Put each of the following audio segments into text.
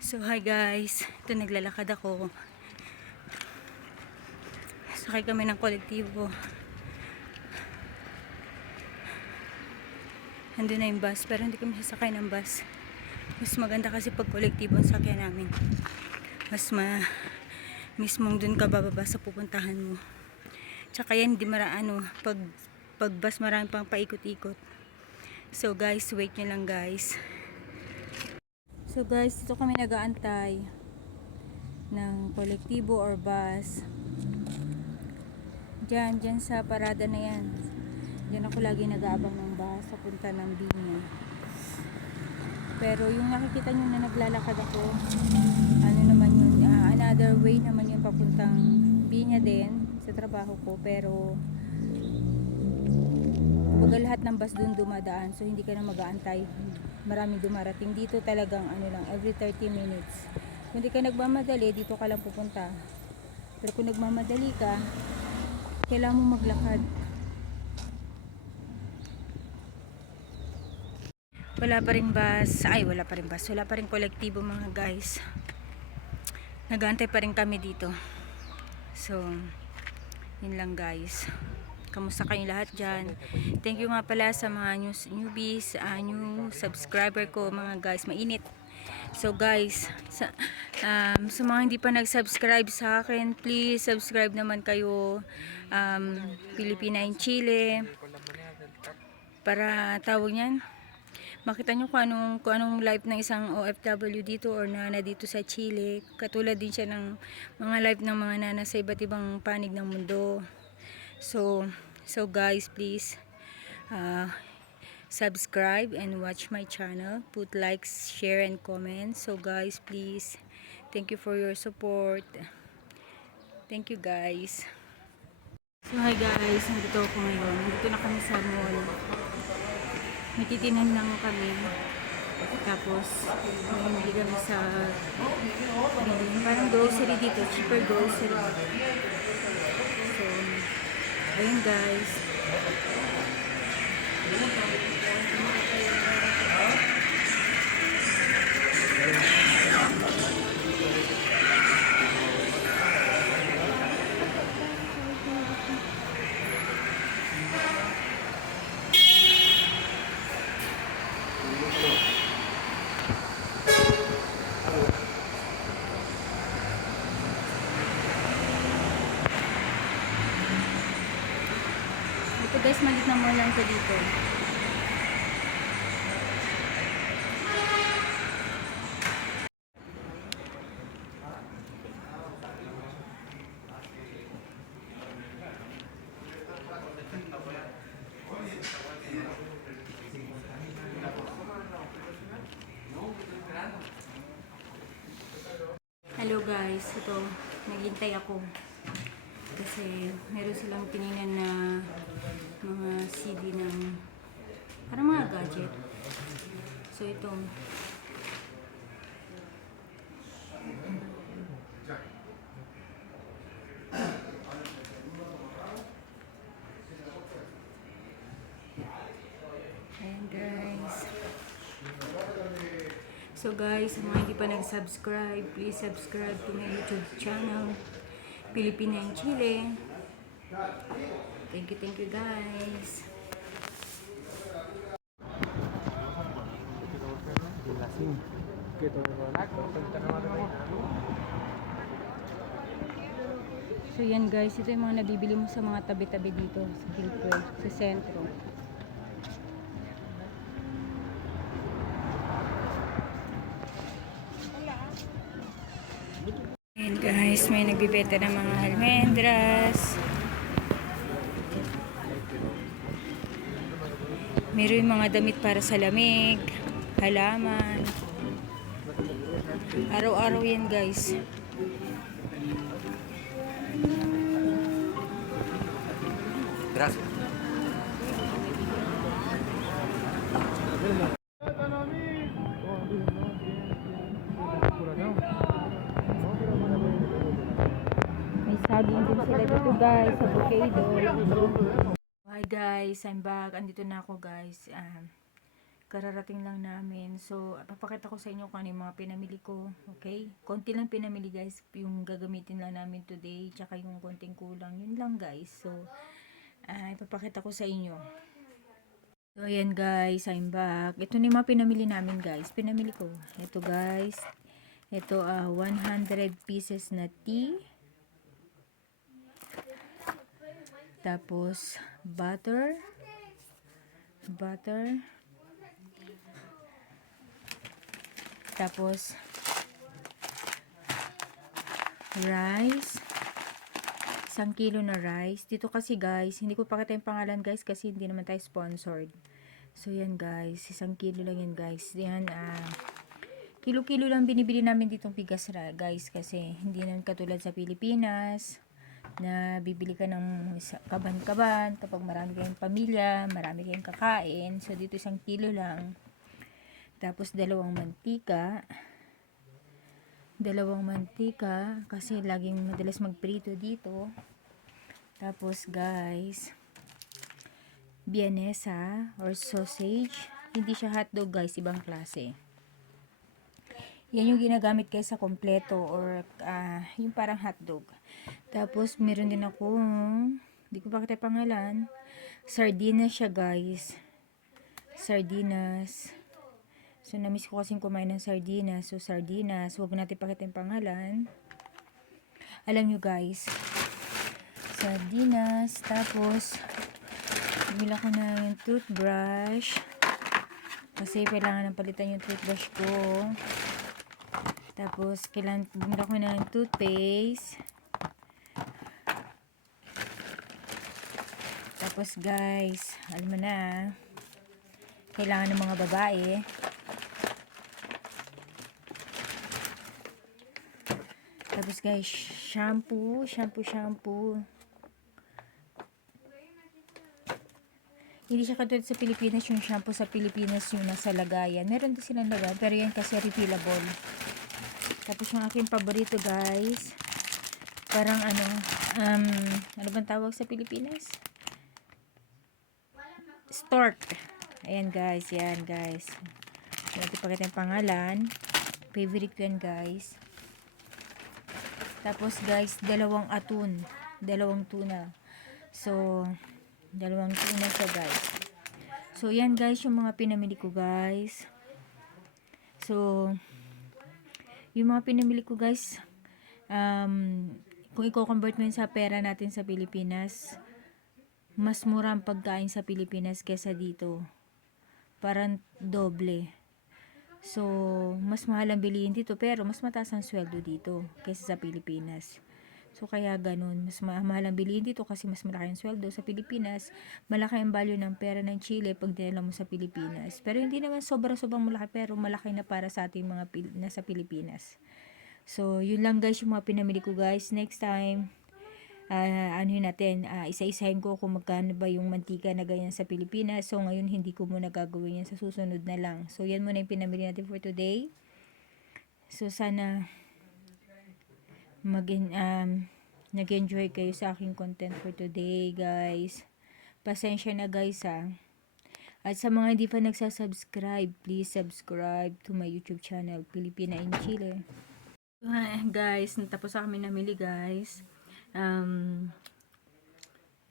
So hi guys, ito naglalakad ako. Sakay kami ng kolektibo. Nandun na yung bus, pero hindi kami sasakay ng bus. Mas maganda kasi pag kolektibo ang sakyan namin. Mas mismong dun ka bababa sa pupuntahan mo. Tsaka yan, hindi pag bus marami pang paikot-ikot. So guys, wait nyo lang guys. So guys, dito kami nag-aantay ng kolektibo or bus. Diyan sa parada na yan. Diyan ako lagi nag-aabang ng bus sa punta ng Binya. Pero yung nakikita nyo na naglalakad ako, ano naman yun, another way naman yun papuntang Binya din sa trabaho ko. Pero baga lahat ng bus dun dumadaan, so hindi ka na mag-aantay. Maraming dumarating dito, talagang ano lang, every 30 minutes. Kung hindi ka nagmamadali, dito ka lang pupunta. Pero kung nagmamadali ka, kailangan mo maglakad. Wala pa rin kolektibo mga guys. Nag-aantay pa rin kami dito. So yun lang guys. Kamusta kayong lahat dyan? Thank you nga pala sa mga newbies, new subscriber ko mga guys. Mainit. So guys, sa mga hindi pa nag-subscribe sa akin, please subscribe naman kayo. Pilipina in Chile. Para tawag niyan, makita nyo kung anong life ng isang OFW dito or nana dito sa Chile. Katulad din siya ng mga life ng mga nana sa iba't ibang panig ng mundo. So guys, please subscribe and watch my channel. Put likes, share, and comment. So guys, please, thank you for your support. Thank you guys. So hi guys, nandito ako ngayon. Nandito na kami sa mall. Natitinan lang kami. Tapos hindi kami sa parang grocery dito, cheaper grocery. So ayun guys. Ito guys, malit na mall lang sa dito. Hello guys, ito, naghintay ako. Kasi meron silang tinignan na mga CD ng parang mga gadget. So ito, ayan guys. So guys, sa mga hindi pa nag-subscribe, please subscribe to my YouTube channel, Pilipina in Chile. Thank you guys. So yan guys, ito yung mga nabibili mo sa mga tabi-tabi dito sa Hillport, sa sentro. Ayan guys, may nagbibenta ng mga almendras. Meron yung mga damit para sa lamig, halaman. Araw-araw yan guys. Gracias. May saging din sila dito guys sa Bukidnon. Hi guys, I'm back. Andito na ako guys. Kararating lang namin. So, papakita ko sa inyo kung ano yung mga pinamili ko. Okay? Konti lang pinamili guys. Yung gagamitin lang namin today. Tsaka yung konting kulang. Yun lang guys. So, ipapakita ko sa inyo. So, ayan guys. I'm back. Ito na yung mga pinamili namin guys. Pinamili ko. Ito guys. Ito 100 pieces na tea. Tapos, butter. Tapos, rice. 1 kilo na rice. Dito kasi guys, hindi ko pakita yung pangalan guys kasi hindi naman tayo sponsored. So, yan guys. 1 kilo lang yan guys. Yan, kilo-kilo lang binibili namin ditong bigas guys kasi hindi naman katulad sa Pilipinas na bibili ka ng kaban-kaban kapag marami kayong pamilya, marami kayong kakain. So, dito 1 kilo lang. Tapos, dalawang mantika kasi laging madalas magprito dito. Tapos guys, vienesa or sausage. Hindi siya hotdog guys, ibang klase. Yan yung ginagamit guys sa kompleto or yung parang hotdog. Tapos meron din akong, hindi ko pa kita pangalan, sardinas siya guys. Sardinas. So, namiss ko kasing kumain ng sardinas. So, sardinas. Huwag natin pakita yung pangalan. Alam nyo guys. Sardinas. Tapos, bumila ko na yung toothbrush. Kasi kailangan ng palitan yung toothbrush ko. Tapos, bumila ko na yung toothpaste. Tapos guys, alam mo na. Kailangan ng mga babae. Tapos guys, shampoo. Hindi siya katulad sa Pilipinas, yung shampoo sa Pilipinas yung nasa lagayan. Meron din silang lagayan, pero yan kasi refillable. Tapos yung aking paborito guys, parang ano bang tawag sa Pilipinas? Stork. Ayan guys, yan guys. Natin pakita yung pangalan. Favorite ko yan guys. Tapos guys, dalawang tuna. So, dalawang tuna siya guys. So, yan guys yung mga pinamili ko guys. So, yung mga pinamili ko guys, kung i-convert mo yun sa pera natin sa Pilipinas, mas mura ang pagkain sa Pilipinas kesa dito. Parang doble. So, mas mahal ang bilihin dito pero mas mataas ang sweldo dito kaysa sa Pilipinas. So, kaya ganun. Mas mahal ang bilihin dito kasi mas malaki ang sweldo. Sa Pilipinas, malaki ang value ng pera ng Chile pag dinala mo sa Pilipinas. Pero hindi naman sobrang malaki pero malaki na para sa ating mga nasa Pilipinas. So, yun lang guys yung mga pinamili ko guys. Next time, isa-isahin ko kung magkano ba yung mantika na ganyan sa Pilipinas. So, ngayon hindi ko muna gagawin yan, sa susunod na lang. So, yan muna yung pinamili natin for today. So, sana nag-enjoy kayo sa aking content for today, guys. Pasensya na guys At sa mga hindi pa nagsasubscribe, please subscribe to my YouTube channel, Pilipina in Chile. Guys, natapos kami namili guys.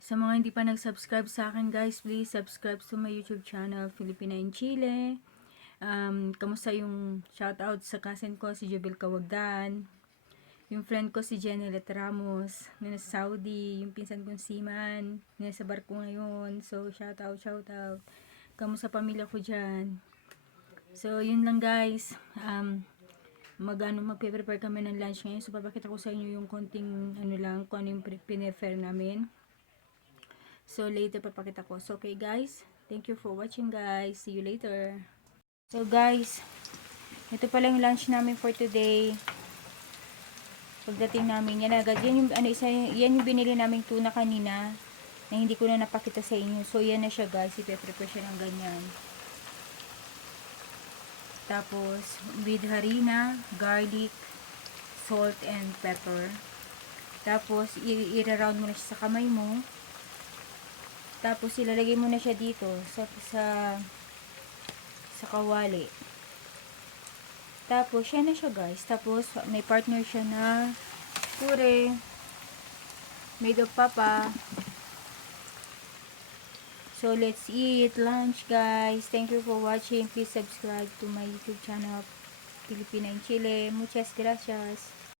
Sa mga hindi pa nag-subscribe sa akin guys, please subscribe to my YouTube channel, Filipina in Chile. Kamusta yung shoutout sa cousin ko, si Jubel Kawagdan. Yung friend ko, si Jenelet Ramos, na nasa Saudi. Yung pinsan kong Siman, na nasa barko ngayon. So, shoutout. Kamusta pamilya ko dyan. So, yun lang guys. Magpe-prepare kami ng lunch ngayon. So, papakita ko sa inyo yung konting kung ano yung prefer namin. So, later papakita ko. So, okay guys. Thank you for watching guys. See you later. So, guys. Ito pala yung lunch namin for today. Pagdating namin, yan yung binili naming tuna kanina na hindi ko na napakita sa inyo. So, yan na siya guys. Ipe-prepare siya ng ganyan. Tapos, with harina, garlic, salt, and pepper. Tapos, i-round mo na siya sa kamay mo. Tapos, ilalagay mo na siya dito sa sa kawali. Tapos, siya na siya guys. Tapos, may partner siya na pure, made of papa. So, let's eat lunch guys. Thank you for watching. Please subscribe to my YouTube channel, Filipina in Chile. Muchas gracias.